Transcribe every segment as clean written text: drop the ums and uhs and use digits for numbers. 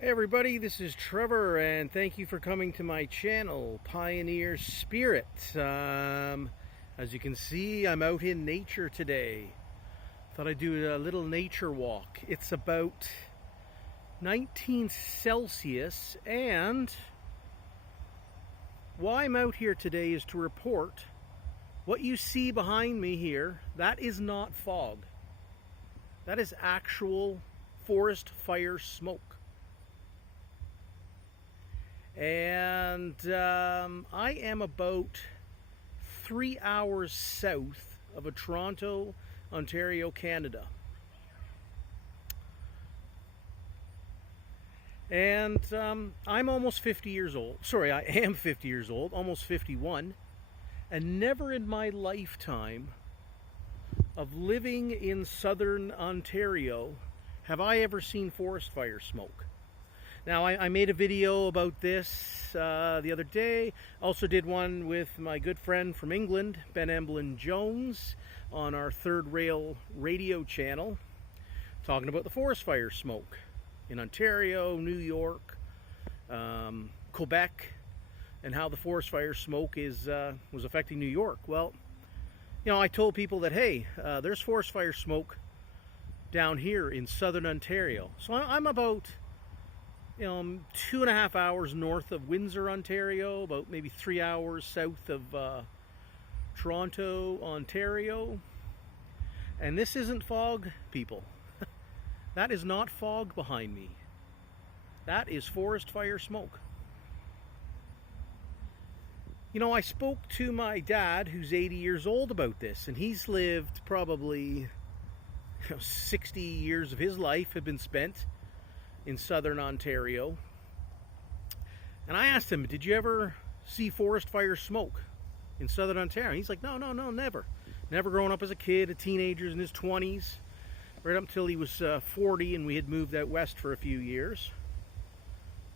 Hey everybody, this is Trevor and thank you for coming to my channel, Pioneer Spirit. As you can see, I'm out in nature today. Thought I'd do a little nature walk. It's about 19 Celsius and why I'm out here today is to report what you see behind me here. That is not fog. That is actual forest fire smoke. And I am about 3 hours south of Toronto, Ontario, Canada. And I'm almost 50 years old. Sorry, I am 50 years old, almost 51. And never in my lifetime of living in southern Ontario have I ever seen forest fire smoke. Now, I made a video about this the other day. Also did one with my good friend from England, Ben Emblin Jones, on our Third Rail radio channel, talking about the forest fire smoke in Ontario, New York, Quebec, and how the forest fire smoke was affecting New York. Well, you know, I told people that, hey, there's forest fire smoke down here in southern Ontario. So I'm about 2.5 hours north of Windsor, Ontario, about maybe 3 hours south of Toronto, Ontario. And this isn't fog, people. That is not fog behind me. That is forest fire smoke. You know, I spoke to my dad, who's 80 years old, about this, and he's lived probably 60 years of his life have been spent in southern Ontario. And I asked him, did you ever see forest fire smoke in southern Ontario? And he's like, no, never. Never growing up as a kid, a teenager in his 20s, right up until he was 40 and we had moved out west for a few years.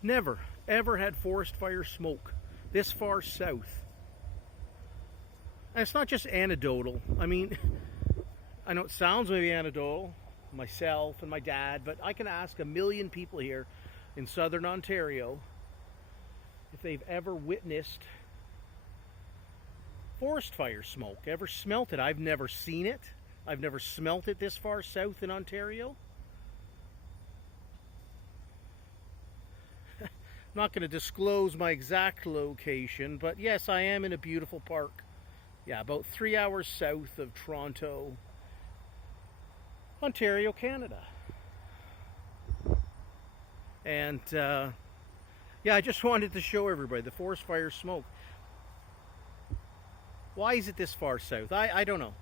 Never, ever had forest fire smoke this far south. And it's not just anecdotal. I mean, I know it sounds maybe anecdotal, myself and my dad, but I can ask 1 million people here in southern Ontario if they've ever witnessed forest fire smoke, ever smelt it. I've never seen it. I've never smelt it this far south in Ontario. I'm not going to disclose my exact location, but yes, I am in a beautiful park. Yeah, about 3 hours south of Toronto, Ontario, Canada. And yeah, I just wanted to show everybody the forest fire smoke. Why is it this far south? I don't know.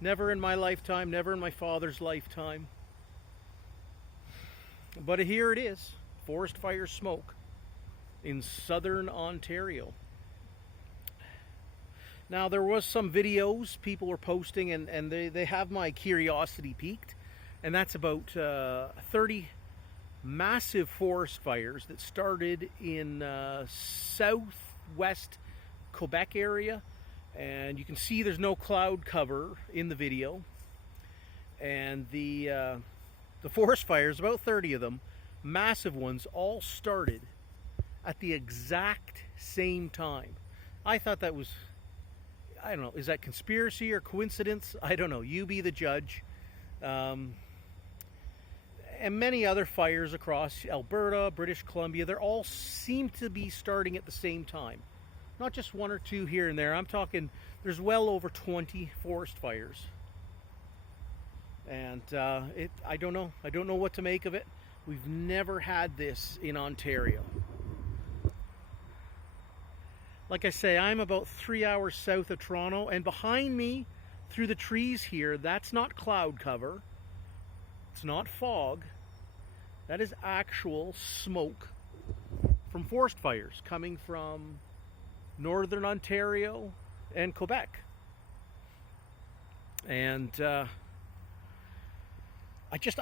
Never in my lifetime, never in my father's lifetime. But here it is, forest fire smoke in southern Ontario. Now, there was some videos people were posting, and they have my curiosity piqued. And that's about 30 massive forest fires that started in southwest Quebec area. And you can see there's no cloud cover in the video. And the forest fires, about 30 of them, massive ones, all started at the exact same time. I thought that was, I don't know, is that conspiracy or coincidence? I don't know. You be the judge. And many other fires across Alberta, British Columbia, they all seem to be starting at the same time. Not just one or two here and there. I'm talking, there's well over 20 forest fires. And I don't know. I don't know what to make of it. We've never had this in Ontario. Like I say, I'm about 3 hours south of Toronto, and behind me, through the trees here, that's not cloud cover. It's not fog. That is actual smoke from forest fires coming from northern Ontario and Quebec. And I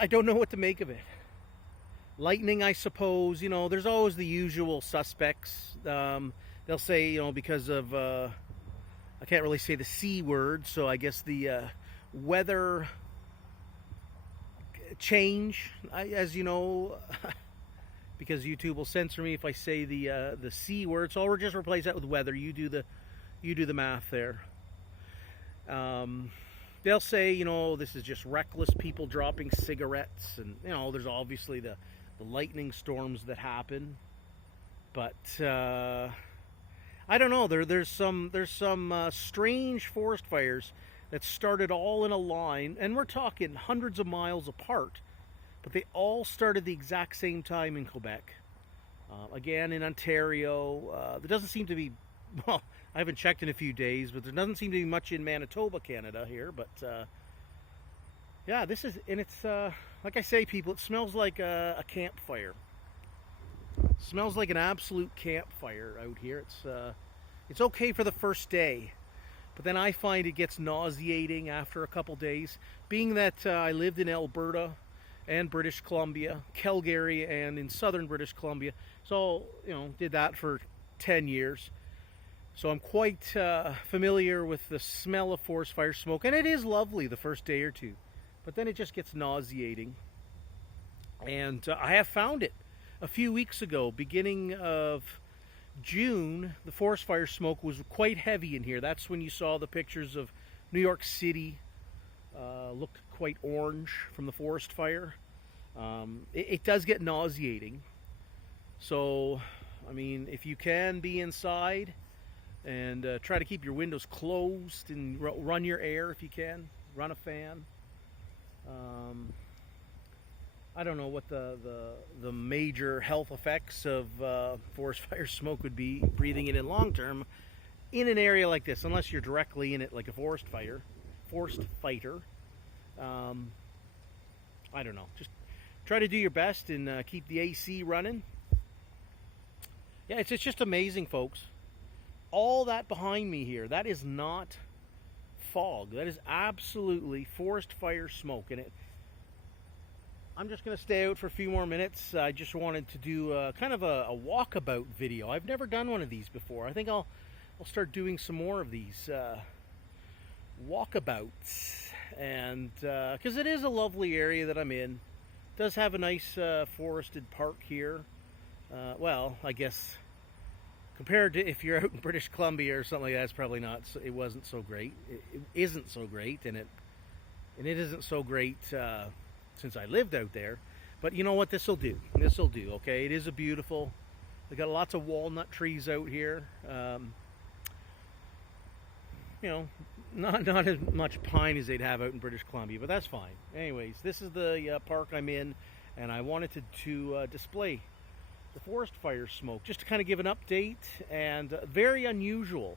don't know what to make of it. Lightning, I suppose, you know, there's always the usual suspects. They'll say, you know, because of, I can't really say the C word, so I guess the weather change. As you know, because YouTube will censor me if I say the C word. So I'll just replace that with weather. You do the math there. They'll say, you know, this is just reckless people dropping cigarettes, and you know, there's obviously the lightning storms that happen, but I don't know. There's some strange forest fires that started all in a line, and we're talking hundreds of miles apart, but they all started the exact same time in Quebec. Again, in Ontario, there doesn't seem to be, well, I haven't checked in a few days, but there doesn't seem to be much in Manitoba, Canada here. But yeah, this is, and it's like I say, people, it smells like a campfire. It smells like an absolute campfire out here. It's okay for the first day, but then I find it gets nauseating after a couple days. Being that I lived in Alberta and British Columbia, Calgary, and in southern British Columbia, so you know, did that for 10 years. So I'm quite familiar with the smell of forest fire smoke, and it is lovely the first day or two, but then it just gets nauseating. And I have found it a few weeks ago, beginning of June. The forest fire smoke was quite heavy in here. That's when you saw the pictures of New York City looked quite orange from the forest fire. It does get nauseating. So, I mean, if you can be inside, and try to keep your windows closed and run your air if you can. Run a fan. I don't know what the major health effects of forest fire smoke would be, breathing it in long term in an area like this, unless you're directly in it like a forest fighter. I don't know. Just try to do your best and keep the AC running. Yeah, it's just amazing, folks. All that behind me here, that is not fog. That is absolutely forest fire smoke. And I'm just going to stay out for a few more minutes. I just wanted to do kind of a walkabout video. I've never done one of these before. I think I'll start doing some more of these walkabouts. And because it is a lovely area that I'm in. It does have a nice forested park here. Well, I guess compared to if you're out in British Columbia or something like that, it's probably not. It wasn't so great. It isn't so great, and it isn't so great since I lived out there. But you know what? This will do. This will do. Okay, it is a beautiful. They got lots of walnut trees out here. You know, not as much pine as they'd have out in British Columbia, but that's fine. Anyways, this is the park I'm in, and I wanted to display the forest fire smoke, just to kind of give an update. And very unusual.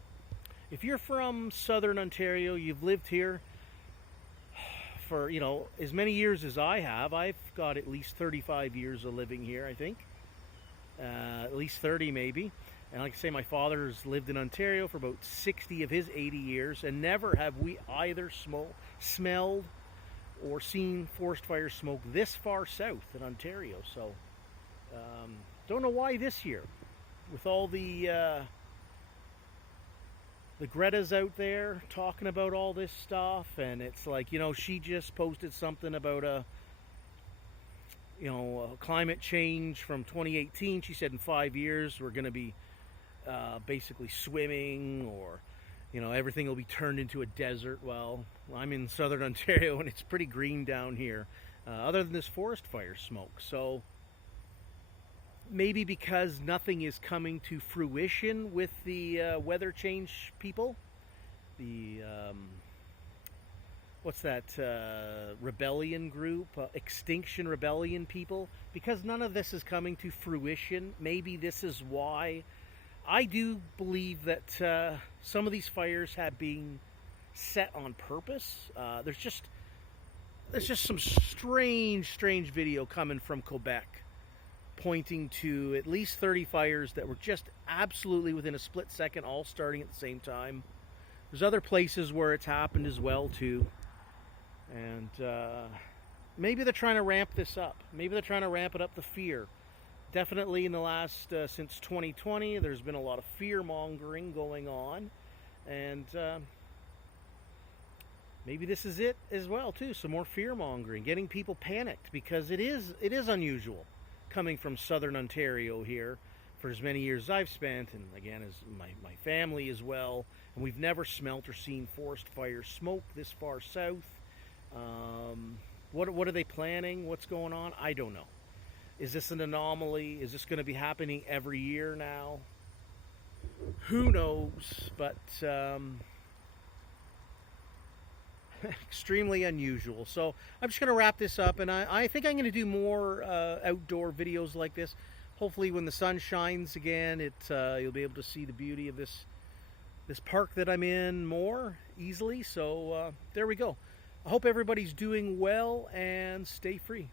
If you're from southern Ontario, you've lived here for, you know, as many years as I have. I've got at least 35 years of living here, I think. At least 30 maybe. And like I say, my father's lived in Ontario for about 60 of his 80 years, and never have we either smelled or seen forest fire smoke this far south in Ontario. So don't know why this year, with all the Greta's out there talking about all this stuff, and it's like, you know, she just posted something about climate change from 2018. She said in 5 years we're going to be basically swimming, or you know, everything will be turned into a desert. Well, I'm in southern Ontario and it's pretty green down here, other than this forest fire smoke. So maybe because nothing is coming to fruition with the weather change people, the what's that rebellion group, Extinction Rebellion people, because none of this is coming to fruition, maybe this is why. I do believe that some of these fires have been set on purpose. There's just some strange video coming from Quebec, pointing to at least 30 fires that were just absolutely within a split second, all starting at the same time. There's other places where it's happened as well too, and maybe they're trying to ramp this up. Maybe they're trying to ramp it up, the fear. Definitely in the last, since 2020, there's been a lot of fear-mongering going on, and maybe this is it as well too. Some more fear-mongering, getting people panicked, because it is unusual coming from southern Ontario here for as many years as I've spent, and again as my family as well, and we've never smelt or seen forest fire smoke this far south. What are they planning? What's going on? I don't know. Is this an anomaly? Is this going to be happening every year now? Who knows? But extremely unusual. So I'm just going to wrap this up, and I think I'm going to do more outdoor videos like this. Hopefully when the sun shines again, you'll be able to see the beauty of this park that I'm in more easily. So there we go. I hope everybody's doing well, and stay free.